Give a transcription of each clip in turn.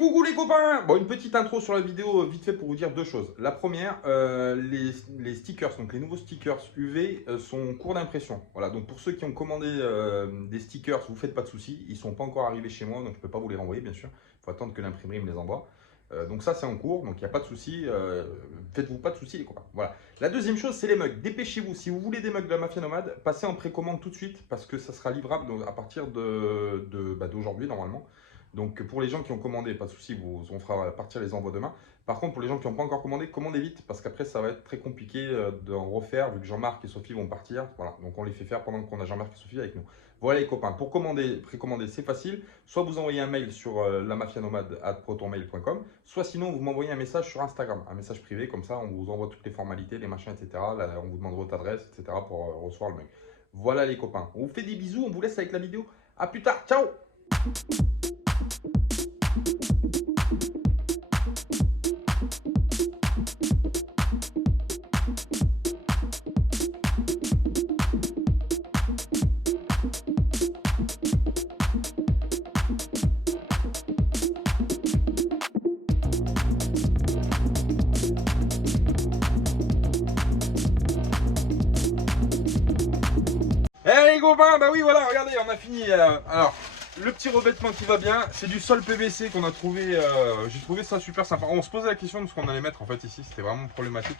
coucou les copains. Bon, une petite intro sur la vidéo vite fait pour vous dire deux choses. La première, les stickers, donc les nouveaux stickers UV sont en cours d'impression. Voilà, donc pour ceux qui ont commandé des stickers, vous faites pas de soucis, ils sont pas encore arrivés chez moi, donc je peux pas vous les renvoyer bien sûr. Il faut attendre que l'imprimerie me les envoie. Donc ça c'est en cours, donc il n'y a pas de soucis, faites-vous pas de soucis les copains. Voilà. La deuxième chose c'est les mugs, dépêchez-vous, si vous voulez des mugs de la Mafia Nomade, passez en précommande tout de suite parce que ça sera livrable à partir d'aujourd'hui normalement. Donc pour les gens qui ont commandé, pas de soucis, on fera partir les envois demain. Par contre pour les gens qui n'ont pas encore commandé, commandez vite parce qu'après ça va être très compliqué d'en refaire vu que Jean-Marc et Sophie vont partir. Voilà, donc on les fait faire pendant qu'on a Jean-Marc et Sophie avec nous. Voilà les copains, pour précommander c'est facile, soit vous envoyez un mail sur lamafianomade@protonmail.com, soit sinon vous m'envoyez un message sur Instagram, un message privé, comme ça on vous envoie toutes les formalités, les machins, etc. Là, on vous demande votre adresse, etc. pour recevoir le mail. Voilà les copains, on vous fait des bisous, on vous laisse avec la vidéo. A plus tard, ciao. Eh les copains, bah oui voilà, regardez, on a fini. Alors, le petit revêtement qui va bien, c'est du sol PVC qu'on a trouvé. J'ai trouvé ça super sympa. On se posait la question de ce qu'on allait mettre en fait ici, c'était vraiment problématique.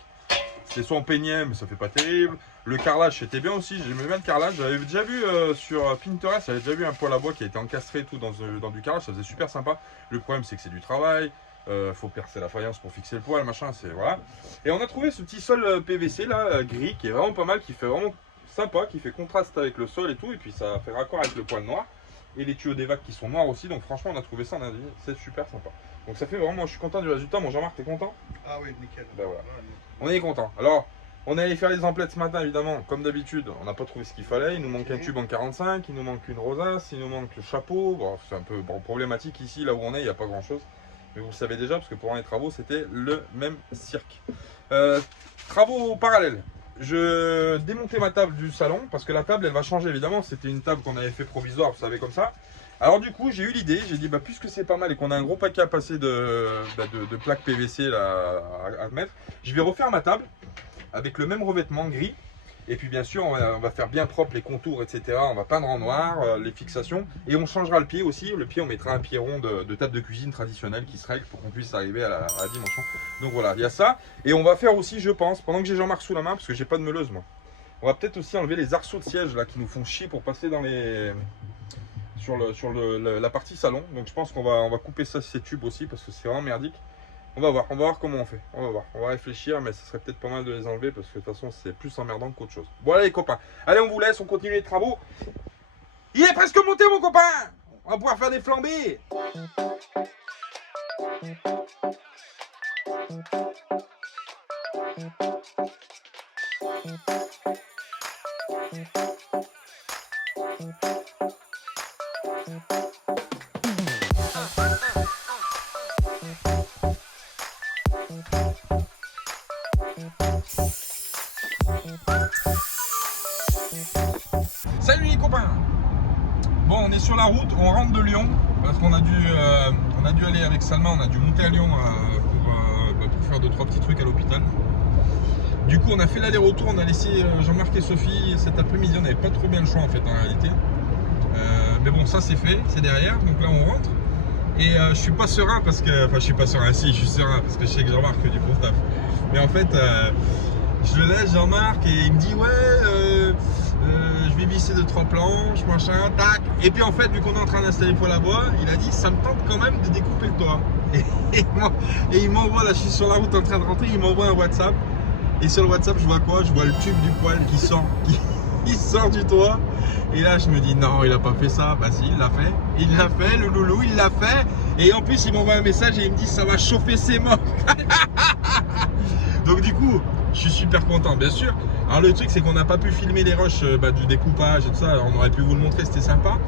C'était soit en peignait, mais ça fait pas terrible. Le carrelage c'était bien aussi, j'aimais bien le carrelage. J'avais déjà vu sur Pinterest, j'avais déjà vu un poêle à bois qui a été encastré et tout dans du carrelage, ça faisait super sympa. Le problème c'est que c'est du travail. Faut percer la faïence pour fixer le poêle, machin, c'est voilà. Et on a trouvé ce petit sol PVC là, gris, qui est vraiment pas mal, qui fait vraiment sympa, qui fait contraste avec le sol et tout, et puis ça fait raccord avec le poêle noir et les tuyaux d'évac qui sont noirs aussi. Donc franchement on a trouvé ça, on a dit c'est super sympa. Donc ça fait vraiment, je suis content du résultat. Mon Jean-Marc, t'es content? Ah oui, nickel. Ben voilà, on est content. Alors on est allé faire les emplettes ce matin évidemment, comme d'habitude. On n'a pas trouvé ce qu'il fallait, il nous manque un tube en 45, il nous manque une rosace, il nous manque le chapeau. Bon, c'est un peu problématique ici, là où on est, il n'y a pas grand chose. Mais vous le savez déjà, parce que pendant les travaux, c'était le même cirque. Travaux parallèles. Je démontais ma table du salon, parce que la table, elle va changer évidemment. C'était une table qu'on avait fait provisoire, vous savez, comme ça. Alors du coup, j'ai eu l'idée, j'ai dit, bah, puisque c'est pas mal et qu'on a un gros paquet à passer de plaques PVC là, à mettre, je vais refaire ma table avec le même revêtement gris. Et puis bien sûr, on va faire bien propre les contours, etc. On va peindre en noir, les fixations. Et on changera le pied aussi. Le pied, on mettra un pied rond de table de cuisine traditionnelle qui se règle pour qu'on puisse arriver à la dimension. Donc voilà, il y a ça. Et on va faire aussi, je pense, pendant que j'ai Jean-Marc sous la main, parce que j'ai pas de meuleuse moi, on va peut-être aussi enlever les arceaux de siège là qui nous font chier pour passer dans les... sur la partie salon. Donc je pense qu'on va couper ça, ces tubes aussi, parce que c'est vraiment merdique. On va voir comment on fait, on va réfléchir, mais ce serait peut-être pas mal de les enlever parce que de toute façon c'est plus emmerdant qu'autre chose. Voilà les copains, allez on vous laisse, on continue les travaux. Il est presque monté mon copain, on va pouvoir faire des flambées. Salut les copains. Bon, on est sur la route, on rentre de Lyon parce qu'on a dû aller avec Salma, on a dû monter à Lyon pour faire 2-3 petits trucs à l'hôpital. Du coup, on a fait l'aller-retour, on a laissé Jean-Marc et Sophie cet après-midi, on n'avait pas trop bien le choix en fait en réalité. Mais bon, ça c'est fait, c'est derrière, donc là on rentre. Et je suis pas serein parce que, enfin je suis pas serein, si je suis serein parce que je sais que Jean-Marc fait du bon taf. Mais en fait, je le laisse Jean-Marc et il me dit ouais, je vais visser 2-3 planches, machin, tac. Et puis en fait, vu qu'on est en train d'installer le poêle à bois, il a dit ça me tente quand même de découper le toit. Et il m'envoie, là je suis sur la route en train de rentrer, il m'envoie un WhatsApp. Et sur le WhatsApp, je vois quoi? Je vois le tube du poêle qui sort, qui sort du toit. Et là, je me dis non, il a pas fait ça. Bah si, il l'a fait. Il l'a fait, le loulou, il l'a fait. Et en plus, il m'envoie un message et il me dit ça va chauffer ses mains. Donc du coup, je suis super content, bien sûr. Alors le truc, c'est qu'on n'a pas pu filmer les rushs du découpage et tout ça. On aurait pu vous le montrer, c'était sympa.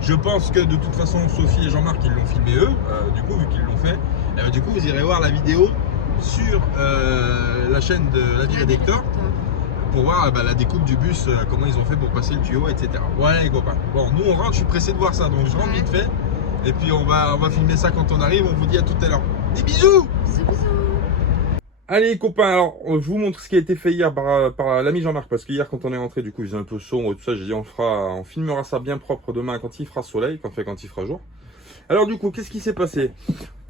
Je pense que de toute façon, Sophie et Jean-Marc, ils l'ont filmé eux. Du coup, vu qu'ils l'ont fait, du coup, vous irez voir la vidéo sur la chaîne de La Vie Rédacteur pour voir la découpe du bus, comment ils ont fait pour passer le tuyau, etc. Ouais les copains. Bon, nous on rentre, je suis pressé de voir ça, donc je rentre vite fait. Et puis on va filmer ça quand on arrive. On vous dit à tout à l'heure. Des bisous. Bisous, bisous. Allez les copains, alors je vous montre ce qui a été fait hier par l'ami Jean-Marc. Parce que hier quand on est rentré, du coup il faisait un peu sombre et tout ça. J'ai dit on filmera ça bien propre demain quand il fera soleil, quand il fera jour. Alors du coup, qu'est-ce qui s'est passé?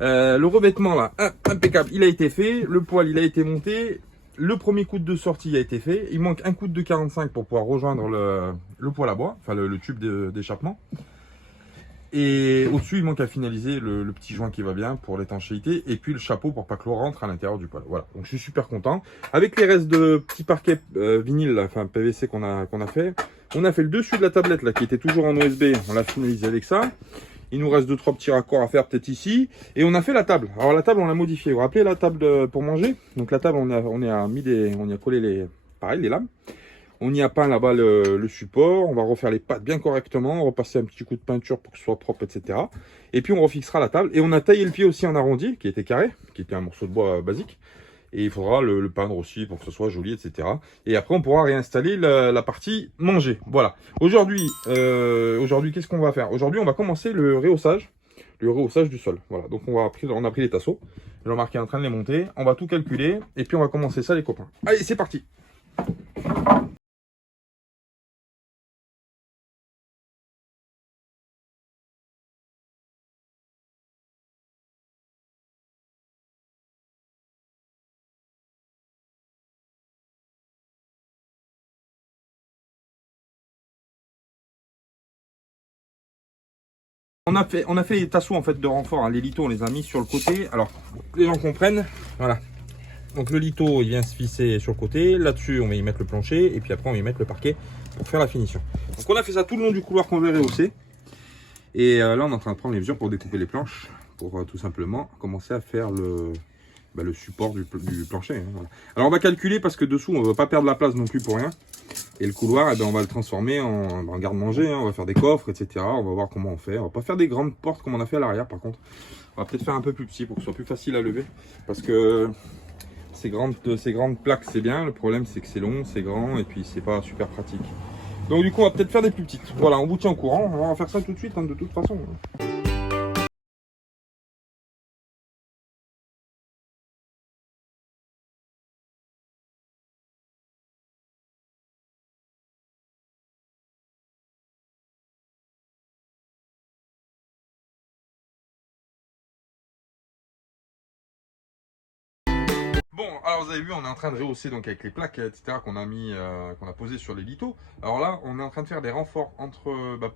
Le revêtement là, impeccable, il a été fait. Le poêle, il a été monté. Le premier coude de sortie a été fait. Il manque un coude de 45 pour pouvoir rejoindre le poêle à bois, enfin le tube d'échappement. Et au-dessus, il manque à finaliser le petit joint qui va bien pour l'étanchéité. Et puis le chapeau pour pas que l'eau rentre à l'intérieur du poêle. Voilà, donc je suis super content. Avec les restes de petits parquets vinyle, là, enfin PVC qu'on a fait. On a fait le dessus de la tablette là qui était toujours en OSB. On l'a finalisé avec ça. Il nous reste 2-3 petits raccords à faire peut-être ici. Et on a fait la table. Alors la table, on l'a modifiée. Vous vous rappelez la table pour manger? Donc la table, on y a collé les lames. On y a peint là-bas le support. On va refaire les pattes bien correctement. Repasser un petit coup de peinture pour que ce soit propre, etc. Et puis on refixera la table. Et on a taillé le pied aussi en arrondi, qui était carré, qui était un morceau de bois basique. Et il faudra le peindre aussi pour que ce soit joli, etc. Et après, on pourra réinstaller la partie manger. Voilà. Aujourd'hui, qu'est-ce qu'on va faire? Aujourd'hui, on va commencer le rehaussage du sol. Voilà. Donc, on a pris les tasseaux. Jean-Marc est en train de les monter. On va tout calculer. Et puis, on va commencer ça, les copains. Allez, c'est parti! On a fait les tasseaux en fait de renfort, hein. Les litos on les a mis sur le côté. Alors les gens comprennent, voilà. Donc le lito il vient se fisser sur le côté, là-dessus on va y mettre le plancher et puis après on va y mettre le parquet pour faire la finition. Donc on a fait ça tout le long du couloir qu'on veut rehausser. Et là on est en train de prendre les mesures pour découper les planches, pour tout simplement commencer à faire le support du plancher, hein, voilà. Alors on va calculer parce que dessous on ne va pas perdre la place non plus pour rien. Et le couloir, eh ben, on va le transformer en garde-manger, hein. On va faire des coffres, etc. On va voir comment on fait. On va pas faire des grandes portes comme on a fait à l'arrière par contre. On va peut-être faire un peu plus petit pour que ce soit plus facile à lever. Parce que ces grandes plaques c'est bien, le problème c'est que c'est long, c'est grand et puis c'est pas super pratique. Donc du coup on va peut-être faire des plus petites. Voilà, on vous tient au courant, on va faire ça tout de suite, hein, de toute façon. Bon, alors vous avez vu, on est en train de rehausser donc avec les plaques, etc. qu'on a posées sur les litos. Alors là, on est en train de faire des renforts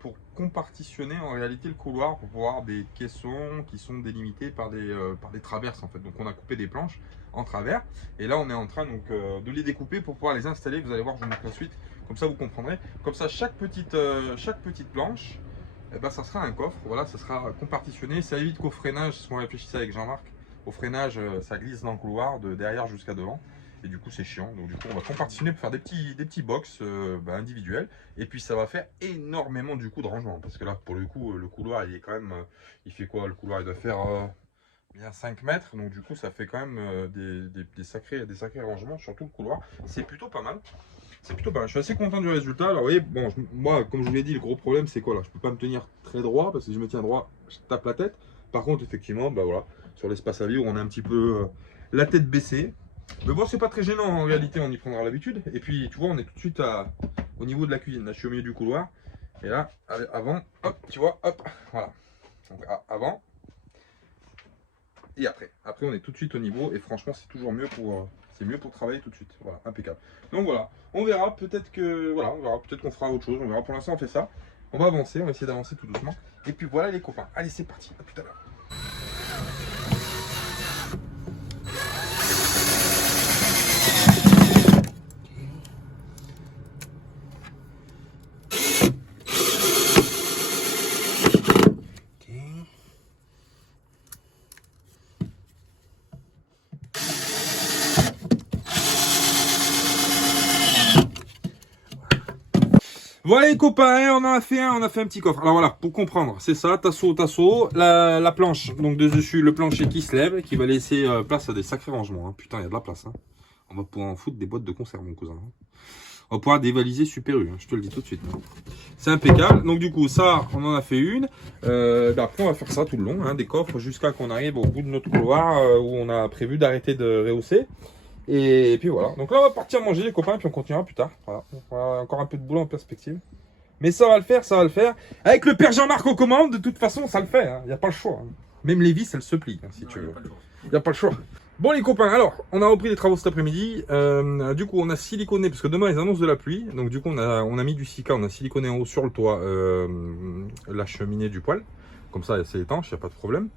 pour compartitionner en réalité le couloir pour pouvoir avoir des caissons qui sont délimités par des traverses en fait. Donc on a coupé des planches en travers et là on est en train donc de les découper pour pouvoir les installer. Vous allez voir, je vous montre la suite. Comme ça vous comprendrez. Comme ça chaque petite planche, ça sera un coffre. Voilà, ça sera compartitionné. Ça évite qu'au freinage, ce qu'on réfléchissait avec Jean-Marc. Au freinage, ça glisse dans le couloir de derrière jusqu'à devant. Et du coup, c'est chiant. Donc, du coup, on va compartitionner pour faire des petits box individuels. Et puis, ça va faire énormément du coup de rangement. Parce que là, pour le coup, le couloir, il est quand même. Il fait quoi? Le couloir, il doit faire bien 5 mètres. Donc, du coup, ça fait quand même des sacrés rangements sur tout le couloir. C'est plutôt pas mal. C'est plutôt pas mal. Je suis assez content du résultat. Alors, vous voyez, bon, moi, comme je vous l'ai dit, le gros problème, c'est quoi là? Je peux pas me tenir très droit. Parce que si je me tiens droit, je tape la tête. Par contre, effectivement, voilà. Sur l'espace à vivre, on a un petit peu la tête baissée. Mais bon, c'est pas très gênant en réalité, on y prendra l'habitude. Et puis, tu vois, on est tout de suite au niveau de la cuisine. Là, je suis au milieu du couloir. Et là, avant, hop, tu vois, hop, voilà. Donc, avant et après. Après, on est tout de suite au niveau. Et franchement, c'est toujours mieux c'est mieux pour travailler tout de suite. Voilà, impeccable. Donc voilà, on verra. Peut-être qu'on fera autre chose. On verra. Pour l'instant, on fait ça. On va avancer, on va essayer d'avancer tout doucement. Et puis voilà les copains. Allez, c'est parti. À tout à l'heure. Voilà les copains, on en a fait un petit coffre. Alors voilà, pour comprendre, c'est ça, tasseau, la planche, donc dessus le plancher qui se lève, qui va laisser place à des sacrés rangements. Hein. Putain, il y a de la place. Hein. On va pouvoir en foutre des boîtes de conserve, mon cousin. on va pouvoir dévaliser Super U, hein, je te le dis tout de suite. C'est impeccable. Donc du coup, ça, on en a fait une. Après, on va faire ça tout le long, hein, des coffres, jusqu'à qu'on arrive au bout de notre couloir où on a prévu d'arrêter de rehausser. Et puis voilà. Donc là, on va partir manger les copains, puis on continuera plus tard. Voilà. On a encore un peu de boulot en perspective. Mais ça va le faire, ça va le faire. Avec le père Jean-Marc aux commandes, de toute façon, ça le fait. Il n'y a pas le choix. Hein. Même les vis, elles se plient, hein, si tu veux. Il n'y a pas le choix. Bon les copains, alors, on a repris les travaux cet après-midi. Du coup, on a siliconé, parce que demain, ils annoncent de la pluie. Donc du coup, on a mis du silica, on a siliconé en haut sur le toit la cheminée du poêle. Comme ça, c'est étanche, il n'y a pas de problème.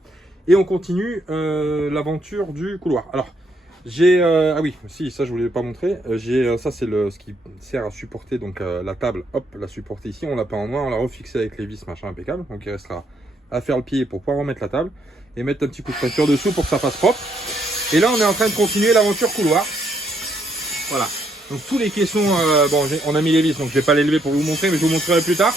Et on continue l'aventure du couloir. Alors, j'ai... ah oui, si, ça je ne voulais pas montrer. Ça, c'est ce qui sert à supporter donc, la table. Hop, la supporter ici. On l'a peint en noir, on l'a refixé avec les vis, machin, impeccable. Donc il restera à faire le pied pour pouvoir remettre la table. Et mettre un petit coup de peinture dessous pour que ça fasse propre. Et là, on est en train de continuer l'aventure couloir. Voilà. Donc tous les caissons, on a mis les vis, donc je vais pas les lever pour vous montrer, mais je vous montrerai plus tard.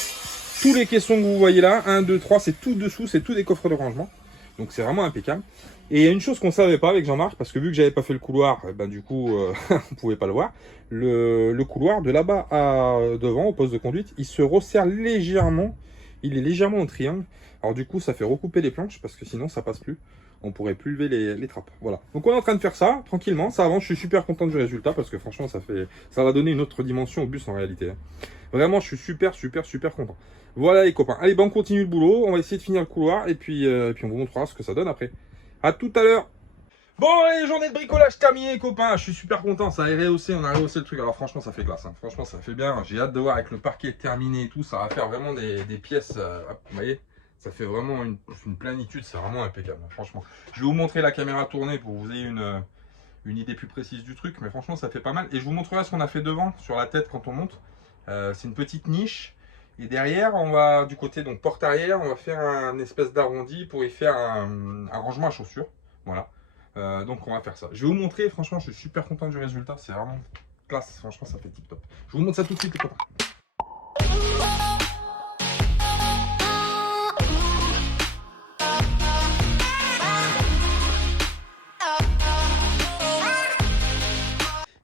Tous les caissons que vous voyez là, 1, 2, 3, c'est tout dessous, c'est tout des coffres de rangement. Donc c'est vraiment impeccable. Et il y a une chose qu'on savait pas avec Jean-Marc, parce que vu que j'avais pas fait le couloir, du coup, on pouvait pas le voir. Le couloir de là-bas à devant, au poste de conduite, il se resserre légèrement. Il est légèrement en triangle. Alors du coup, ça fait recouper les planches, parce que sinon, ça passe plus. On pourrait plus lever les trappes. Voilà. Donc on est en train de faire ça, tranquillement, ça avance. Je suis super content du résultat, parce que franchement, ça va donner une autre dimension au bus en réalité. Vraiment, je suis super content. Voilà les copains. Allez, on continue le boulot. On va essayer de finir le couloir et puis on vous montrera ce que ça donne après. À tout à l'heure. Bon, allez, journée de bricolage terminée, les copains. Je suis super content. Ça a rehaussé, on a rehaussé le truc. Alors franchement, ça fait classe. Hein. Franchement, ça fait bien. J'ai hâte de voir avec le parquet terminé et tout. Ça va faire vraiment des pièces. Vous voyez, ça fait vraiment une plénitude. C'est vraiment impeccable. Franchement, je vais vous montrer la caméra tournée pour que vous ayez une idée plus précise du truc. Mais franchement, ça fait pas mal. Et je vous montrerai ce qu'on a fait devant, sur la tête quand on monte. C'est une petite niche. Et derrière, on va du côté donc porte arrière, on va faire un espèce d'arrondi pour y faire un rangement à chaussures. Voilà. Donc on va faire ça. Je vais vous montrer, franchement, je suis super content du résultat. C'est vraiment classe. Franchement, ça fait tip top. Je vous montre ça tout de suite, les copains.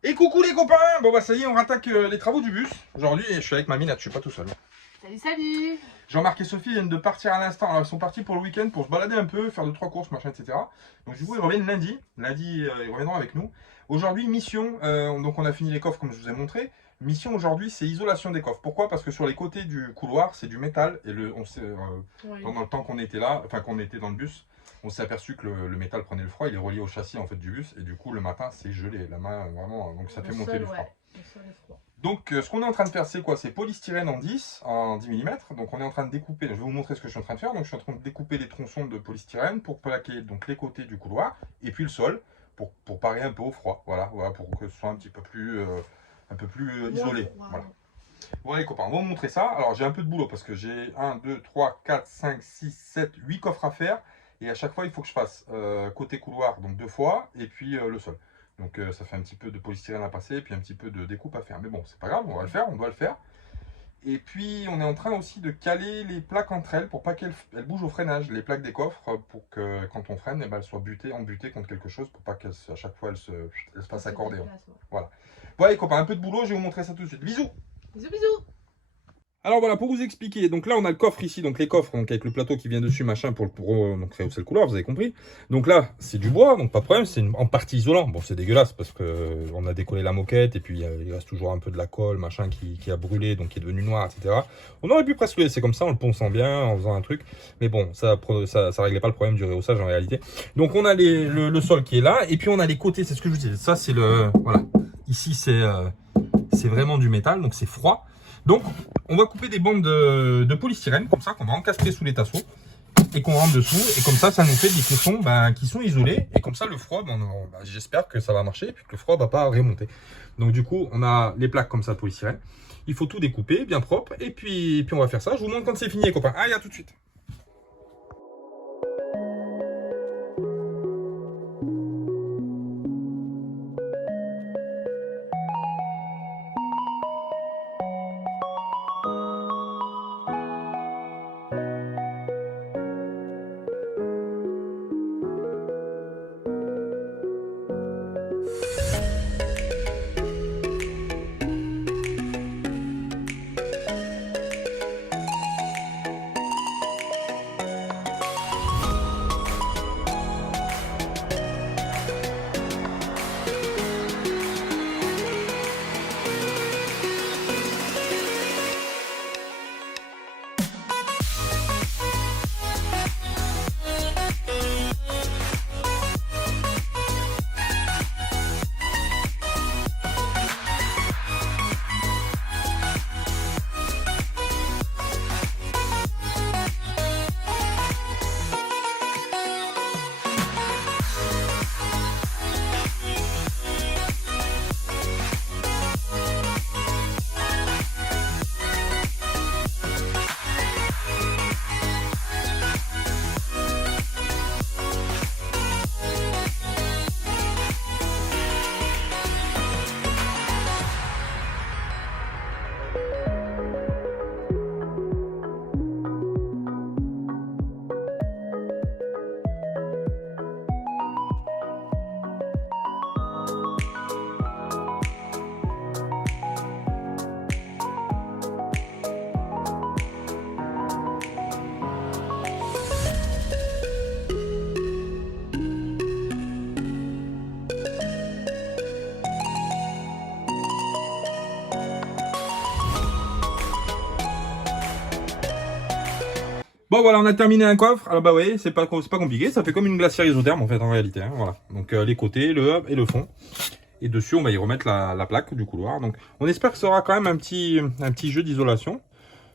Et coucou les copains. Bon bah ça y est, on rattaque les travaux du bus. Aujourd'hui, je suis avec ma minette, je suis pas tout seul. Salut, salut. Jean-Marc et Sophie viennent de partir à l'instant. Alors ils sont partis pour le week-end pour se balader un peu, faire 2-3 courses, machin, etc. Donc du coup ils reviennent lundi. Lundi ils reviendront avec nous. Aujourd'hui mission, donc on a fini les coffres comme je vous ai montré. Mission aujourd'hui c'est isolation des coffres. Pourquoi? Parce que sur les côtés du couloir c'est du métal. Et pendant le temps qu'on était là, enfin qu'on était dans le bus, on s'est aperçu que le métal prenait le froid. Il est relié au châssis en fait du bus. Et du coup le matin c'est gelé. La main vraiment, donc ça fait monter le froid. Donc ce qu'on est en train de faire c'est quoi? C'est polystyrène en 10 mm. Donc on est en train de découper, je vais vous montrer ce que je suis en train de faire. Donc je suis en train de découper les tronçons de polystyrène pour plaquer donc les côtés du couloir et puis le sol pour parer un peu au froid. Voilà, pour que ce soit un petit peu plus, isolé. Voilà. Voilà les copains, on va vous montrer ça. Alors j'ai un peu de boulot parce que j'ai 1, 2, 3, 4, 5, 6, 7, 8 coffres à faire. Et à chaque fois il faut que je fasse côté couloir donc 2 fois et puis le sol. Donc ça fait un petit peu de polystyrène à passer et puis un petit peu de découpe à faire. Mais bon, c'est pas grave, on va le faire, on doit le faire. Et puis on est en train aussi de caler les plaques entre elles pour pas qu'elles bougent au freinage. Les plaques des coffres pour que quand on freine, elles soient embutées contre quelque chose pour pas qu'à chaque fois elles se fassent accorder. Voilà. Voilà les copains, un peu de boulot, je vais vous montrer ça tout de suite. Bisous. Bisous, bisous. Alors voilà, pour vous expliquer, donc là on a le coffre ici, donc les coffres donc avec le plateau qui vient dessus, machin, pour donc rehausser le couloir, vous avez compris. Donc là, c'est du bois, donc pas de problème, c'est en partie isolant. Bon, c'est dégueulasse parce que on a décollé la moquette et puis il reste toujours un peu de la colle, machin, qui a brûlé, donc qui est devenu noir, etc. On aurait pu presque le laisser comme ça, en le ponçant bien, en faisant un truc, mais bon, ça réglait pas le problème du rehaussage en réalité. Donc on a le sol qui est là, et puis on a les côtés, c'est ce que je vous disais, ça c'est voilà, ici c'est vraiment du métal, donc c'est froid. Donc, on va couper des bandes de polystyrène, comme ça, qu'on va encastrer sous les tasseaux, et qu'on rentre dessous, et comme ça nous fait des caissons qui sont isolés, et comme ça, le froid, j'espère que ça va marcher, et puis que le froid ne va pas remonter. Donc du coup, on a les plaques comme ça de polystyrène. Il faut tout découper, bien propre, et puis on va faire ça. Je vous montre quand c'est fini, les copains. Allez, à tout de suite. Bon voilà, on a terminé un coffre. Alors bah oui, c'est pas compliqué, ça fait comme une glacière isotherme en fait en réalité. Hein, voilà. Donc les côtés, le hub et le fond. Et dessus, on va y remettre la plaque du couloir. Donc on espère que ça aura quand même un petit jeu d'isolation.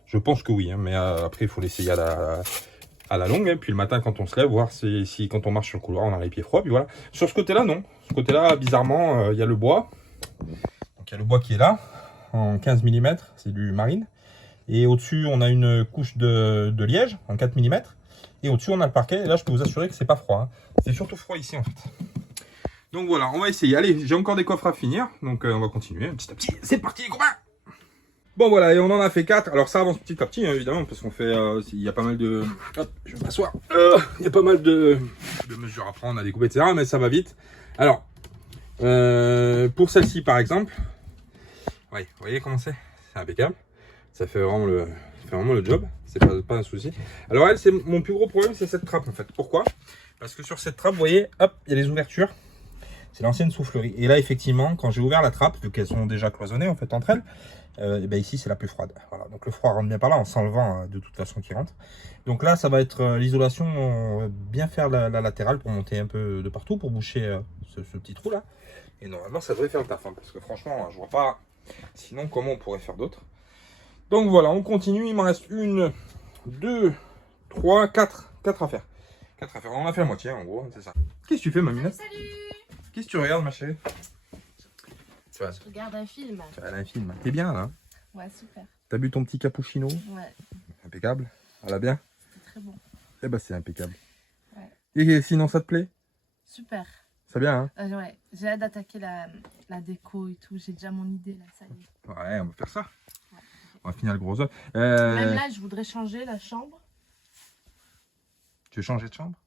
Je pense que oui, hein, mais après il faut l'essayer à la longue. Hein, puis le matin quand on se lève, voir si quand on marche sur le couloir, on a les pieds froids. Puis voilà. Sur ce côté-là, non. Ce côté-là, bizarrement, il y a le bois. Donc il y a le bois qui est là, en 15 mm, c'est du marine. Et au-dessus, on a une couche de liège en 4 mm. Et au-dessus, on a le parquet. Et là, je peux vous assurer que c'est pas froid. Hein. C'est surtout froid ici, en fait. Donc voilà, on va essayer. Allez, j'ai encore des coffres à finir. Donc on va continuer petit à petit. C'est parti, les copains! Bon, voilà, et on en a fait 4. Alors ça avance petit à petit, hein, évidemment, parce qu'on fait... il y a pas mal de... Hop, je vais m'asseoir. Il y a pas mal de mesures à prendre, à découper, etc. Mais ça va vite. Alors, pour celle-ci, par exemple... Ouais, vous voyez comment c'est? C'est impeccable. Ça fait vraiment le job, c'est pas un souci. Alors elle, c'est mon plus gros problème, c'est cette trappe en fait. Pourquoi? Parce que sur cette trappe, vous voyez, hop, il y a les ouvertures. C'est l'ancienne soufflerie. Et là, effectivement, quand j'ai ouvert la trappe, vu qu'elles sont déjà cloisonnées en fait entre elles, et ben ici c'est la plus froide. Voilà, donc le froid rentre bien par là, on sent le vent de toute façon qui rentre. Donc là, ça va être l'isolation, on va bien faire la latérale pour monter un peu de partout, pour boucher ce petit trou là. Et normalement, ça devrait faire le taf, hein, parce que franchement, je vois pas sinon comment on pourrait faire d'autres. Donc voilà, on continue. Il m'en reste 1, 2, 3, 4 à faire. 4 à faire. On a fait la moitié en gros, c'est ça. Qu'est-ce que tu fais, Mamina? Salut! Qu'est-ce que tu regardes, ma chérie? Je regarde un film. Tu regardes un film. T'es bien là? Ouais, super. T'as bu ton petit cappuccino? Ouais, Impeccable. Elle va bien? c'était très bon. Eh ben c'est impeccable. Ouais. Et sinon, ça te plaît? Super. C'est bien, hein? Ouais, j'ai hâte d'attaquer la déco et tout. J'ai déjà mon idée là, ça y est. Ouais, on va faire ça. Ouais. On va finir le gros œuf. Même là, je voudrais changer la chambre. Tu veux changer de chambre?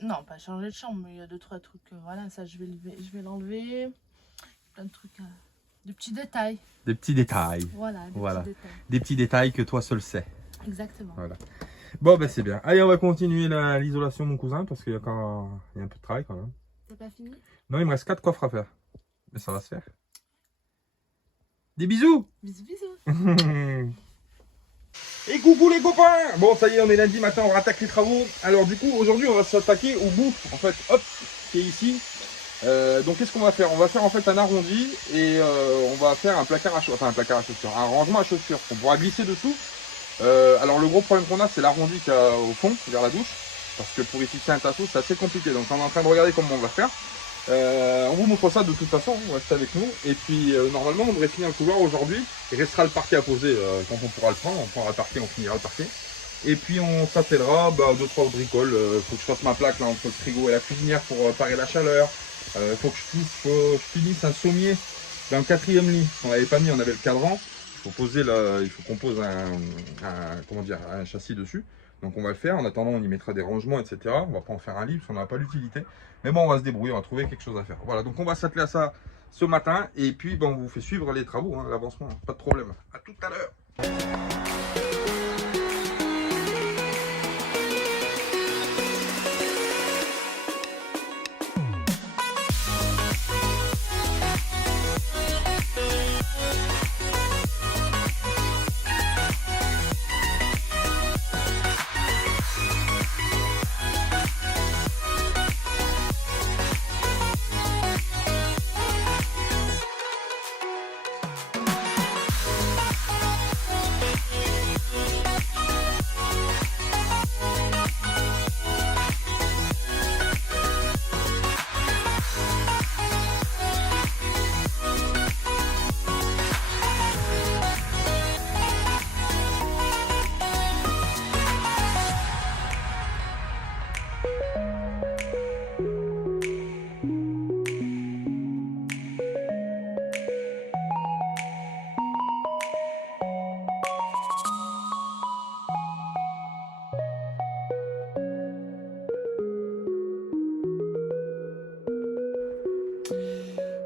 Non, pas changer de chambre, mais il y a 2-3 trucs. Voilà, ça je vais l'enlever. Plein de trucs, de petits détails. Des petits détails. Voilà, Voilà. petits détails. Des petits détails que toi seul sais. Exactement. Voilà. Bon, ben c'est bien. Allez, on va continuer l'isolation, mon cousin, parce qu'il y a un peu de travail quand même. T'as pas fini? Non, il me reste 4 coffres à faire. Mais ça va se faire. Des bisous! Bisous, bisous. Et coucou les copains! Bon, ça y est, on est lundi matin, on rattaque les travaux. Alors du coup, aujourd'hui, on va s'attaquer au bout, en fait, hop, qui est ici. Donc qu'est-ce qu'on va faire? On va faire en fait un arrondi et on va faire un placard à chaussures, enfin un placard à chaussures, un rangement à chaussures qu'on pourra glisser dessous. Alors le gros problème qu'on a, c'est l'arrondi qu'il y a au fond, vers la douche, parce que pour y fixer un tasseau, c'est assez compliqué. Donc on est en train de regarder comment on va faire. On vous montre ça de toute façon, on reste avec nous. Et puis normalement, on devrait finir le couloir aujourd'hui. Il restera le parquet à poser quand on pourra le prendre. On prendra le parquet, on finira le parquet. Et puis on s'attellera 2-3 bricoles. Faut que je fasse ma plaque là entre le frigo et la cuisinière pour parer la chaleur. Faut que je finisse un sommier dans le 4e lit. On l'avait pas mis, on avait le cadran. Il faut qu'on pose un châssis dessus. Donc on va le faire. En attendant, on y mettra des rangements, etc. On va pas en faire un lit parce qu'on n'a pas l'utilité. Mais bon, on va se débrouiller, on va trouver quelque chose à faire. Voilà, donc on va s'atteler à ça ce matin. Et puis on vous fait suivre les travaux, hein, l'avancement, pas de problème. À tout à l'heure.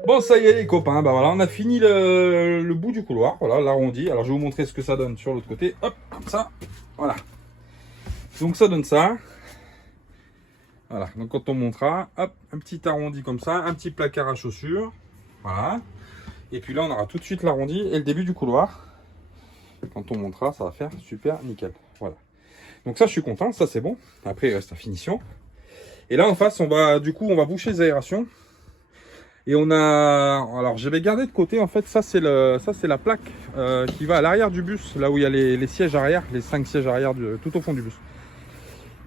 Bon, ça y est les copains, bah voilà, on a fini le bout du couloir, voilà, l'arrondi. Alors je vais vous montrer ce que ça donne sur l'autre côté, hop, comme ça, voilà. Donc ça donne ça. Voilà, donc quand on montera, hop, un petit arrondi comme ça, un petit placard à chaussures, voilà. Et puis là, on aura tout de suite l'arrondi et le début du couloir. Quand on montera, ça va faire super nickel, voilà. Donc ça, je suis content, ça c'est bon. Après, il reste la finition. Et là, en face, on va boucher les aérations. Et on a, alors j'avais gardé de côté, en fait, ça c'est la plaque qui va à l'arrière du bus, là où il y a les sièges arrière, les 5 sièges arrière tout au fond du bus.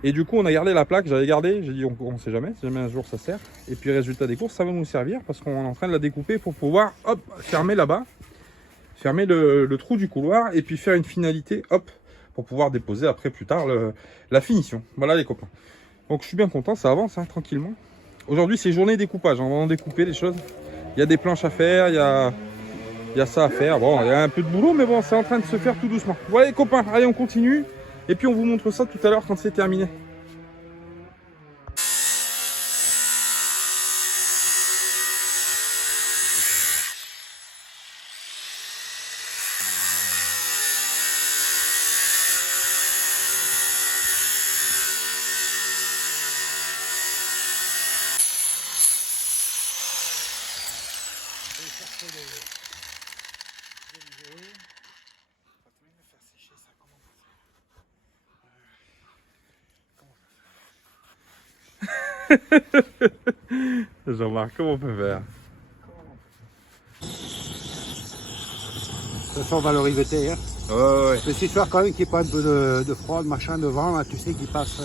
Et du coup, on a gardé la plaque, j'ai dit on sait jamais, si jamais un jour ça sert. Et puis résultat des courses, ça va nous servir parce qu'on est en train de la découper pour pouvoir, hop, fermer là-bas, fermer le trou du couloir et puis faire une finalité, hop, pour pouvoir déposer après plus tard la finition. Voilà les copains. Donc je suis bien content, ça avance hein, tranquillement. Aujourd'hui c'est journée découpage, on va en découper les choses. Il y a des planches à faire, il y a ça à faire. Bon, il y a un peu de boulot, mais bon, c'est en train de se faire tout doucement. Voilà les copains, allez on continue. Et puis on vous montre ça tout à l'heure quand c'est terminé. Jean-Marc, comment on peut faire? De toute façon, on va le riveter. Hein. Ouais. C'est histoire quand même qu'il n'y ait pas un peu de froid, de machin devant, là, tu sais, qui passe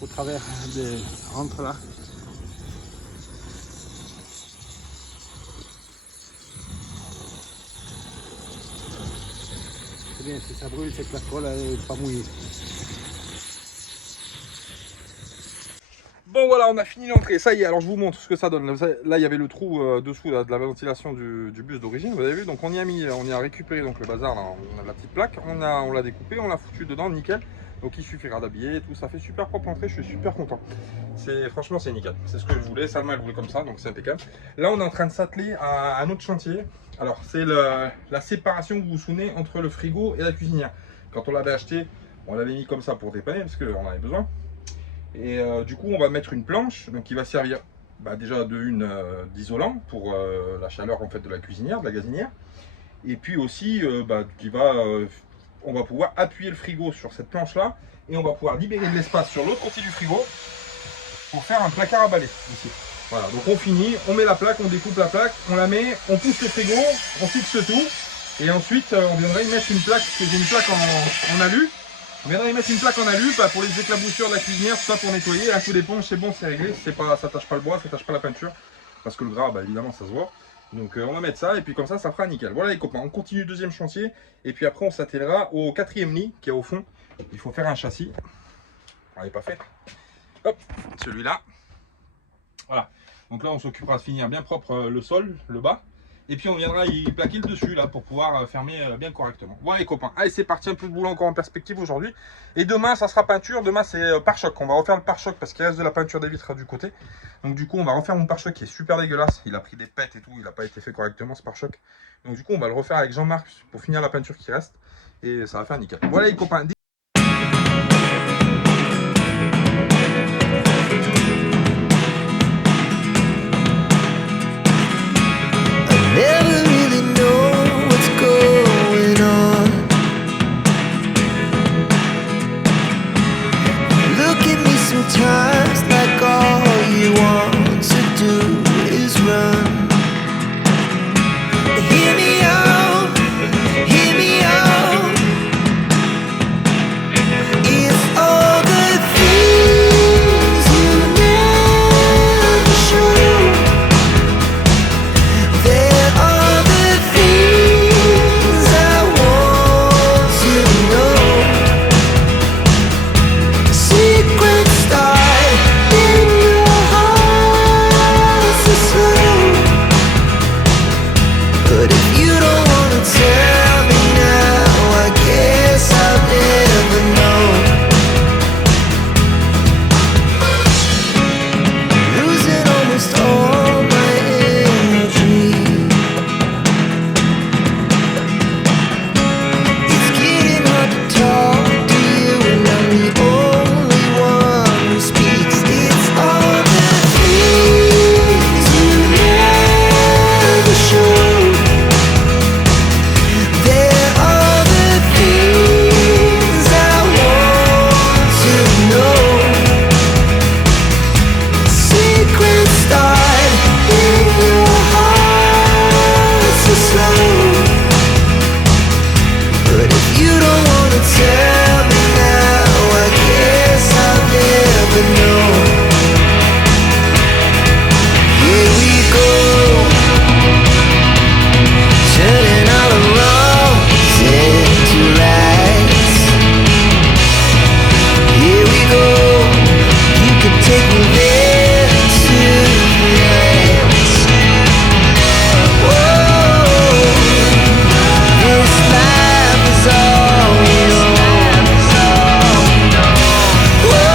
au travers des entre là. C'est bien, si ça brûle, c'est que la colle n'est pas mouillée. Bon voilà, on a fini l'entrée, ça y est, alors je vous montre ce que ça donne. Là il y avait le trou dessous là, de la ventilation du bus d'origine, vous avez vu, donc on y a récupéré donc le bazar, là, on a la petite plaque, on l'a découpé, on l'a foutu dedans, nickel. Donc il suffira d'habiller et tout, ça fait super propre entrée, je suis super content. Franchement c'est nickel, c'est ce que je voulais, Salma elle voulait comme ça, donc c'est impeccable. Là on est en train de s'atteler à un autre chantier. Alors c'est la séparation, vous vous souvenez, entre le frigo et la cuisinière. Quand on l'avait acheté, on l'avait mis comme ça pour dépanner parce qu'on en avait besoin. Et du coup on va mettre une planche donc qui va servir déjà d'isolant pour la chaleur en fait de la cuisinière, de la gazinière, et puis aussi on va pouvoir appuyer le frigo sur cette planche là et on va pouvoir libérer de l'espace sur l'autre côté du frigo pour faire un placard à balai ici. Voilà, donc on finit, on met la plaque, on découpe la plaque, on la met, on pousse le frigo, on fixe tout et ensuite on viendrait y mettre une plaque, parce que j'ai une plaque en alu. On viendra y mettre une plaque en alu pour les éclaboussures de la cuisinière, tout ça pour nettoyer. Un coup d'éponge, c'est bon, c'est réglé. Ça tâche pas le bois, ça tâche pas la peinture. Parce que le gras, évidemment, ça se voit. Donc on va mettre ça et puis comme ça fera nickel. Voilà les copains, on continue le deuxième chantier. Et puis après, on s'attellera au 4e lit qui est au fond. Il faut faire un châssis. On n'est pas fait. Hop, celui-là. Voilà. Donc là, on s'occupera de finir bien propre le sol, le bas. Et puis on viendra y plaquer le dessus là pour pouvoir fermer bien correctement. Voilà les copains, allez c'est parti, un peu de boulot encore en perspective aujourd'hui. Et demain ça sera peinture, demain c'est pare-choc. On va refaire le pare-choc parce qu'il reste de la peinture des vitres du côté. Donc du coup on va refaire mon pare-choc qui est super dégueulasse. Il a pris des pètes et tout, il n'a pas été fait correctement ce pare-choc. Donc du coup on va le refaire avec Jean-Marc pour finir la peinture qui reste. Et ça va faire nickel. Voilà les copains. Never really know what's going on. Look at me sometimes like all you want to do is run. Hear me out, hear me out. It's all the things you never show. There are the things I want to know. Secrets start in your heart so slow. But if you don't wanna tell me now, I guess I'll never know. Losing almost all my energy. It's getting hard to talk to you, and I'm the only one who speaks. It's all the things you never show. slow. But if you don't wanna tell me now, I guess I'll never know. Here we go, turning all the wrongs into rights. Here we go, you can take me there tonight. Whoa, this life is all we know. Whoa,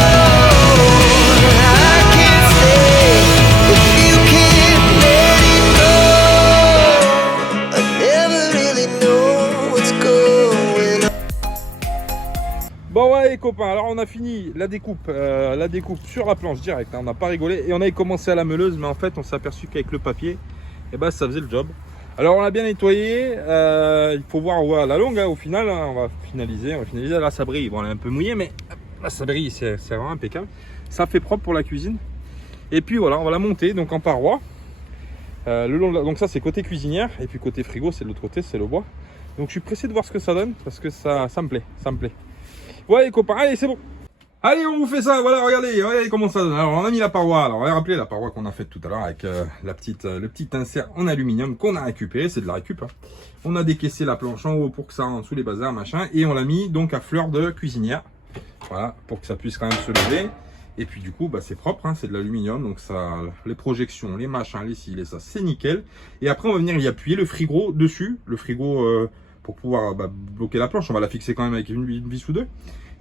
I can't stay if you can't let it go. I never really know what's going on. Bon ouais les copains, alors on a fini la découpe sur la planche directe, hein, on n'a pas rigolé et on avait commencé à la meuleuse, mais en fait on s'est aperçu qu'avec le papier, et ben ça faisait le job. Alors on l'a bien nettoyé, il faut voir ouais, à la longue, hein, au final, hein, on va finaliser, là ça brille, bon elle est un peu mouillée, mais là ça brille, c'est vraiment impeccable, ça fait propre pour la cuisine. Et puis voilà, on va la monter donc en parois, le long de donc ça c'est côté cuisinière, et puis côté frigo c'est de l'autre côté, c'est le bois. Donc je suis pressé de voir ce que ça donne, parce que ça me plaît, Ouais les copains, allez c'est bon. Allez on vous fait ça, voilà regardez comment ça donne. Alors on a mis la paroi, alors on va rappeler la paroi qu'on a faite tout à l'heure avec le petit insert en aluminium qu'on a récupéré, c'est de la récup. Hein. On a décaissé la planche en haut pour que ça rentre sous les bazars machin, et on l'a mis donc à fleur de cuisinière. Voilà, pour que ça puisse quand même se lever. Et puis du coup bah, c'est propre, hein, c'est de l'aluminium, donc ça, les projections, les machins, les cils et ça c'est nickel. Et après on va venir y appuyer le frigo dessus, le frigo pour pouvoir bloquer la planche, on va la fixer quand même avec une vis ou deux.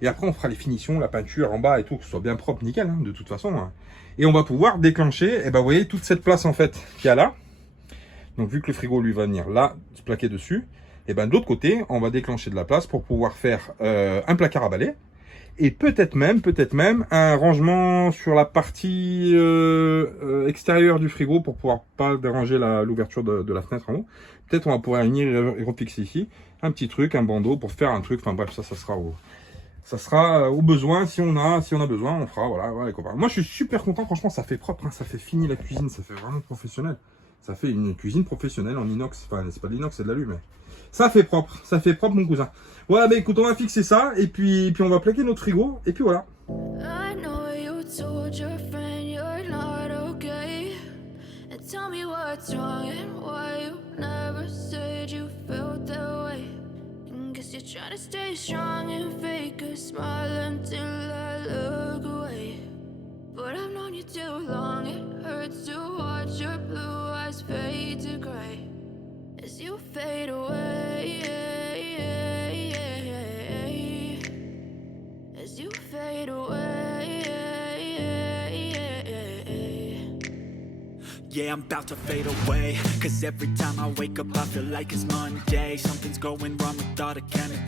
Et après on fera les finitions, la peinture en bas et tout, que ce soit bien propre, nickel, hein, de toute façon. Hein. Et on va pouvoir déclencher, et ben vous voyez toute cette place en fait qu'il y a là. Donc vu que le frigo lui va venir là, se plaquer dessus, et ben de l'autre côté, on va déclencher de la place pour pouvoir faire un placard à balai. Et peut-être même un rangement sur la partie extérieure du frigo pour pouvoir pas déranger l'ouverture de la fenêtre en haut. Peut-être on va pouvoir venir et refixer ici un petit truc, un bandeau pour faire un truc. Enfin bref, ça sera au besoin. Si on a besoin, on fera. Voilà les copains. Moi je suis super content. Franchement, ça fait propre. Hein, ça fait fini la cuisine. Ça fait vraiment professionnel. Ça fait une cuisine professionnelle en inox. Enfin, c'est pas de l'inox, c'est de l'alu, mais ça fait propre mon cousin. Voilà, bah écoute, on va fixer ça et puis on va plaquer notre frigo et puis voilà. I know you told your friend you're not okay. And tell me what's wrong and why you never said you felt that way. And guess you're trying to stay strong and fake a smile until I look away. But I've known you too long, it hurts to watch your blue eyes fade to gray as you fade away. As you fade away. Yeah, I'm about to fade away. Cause every time I wake up I feel like it's Monday. Something's going wrong with all the chemicals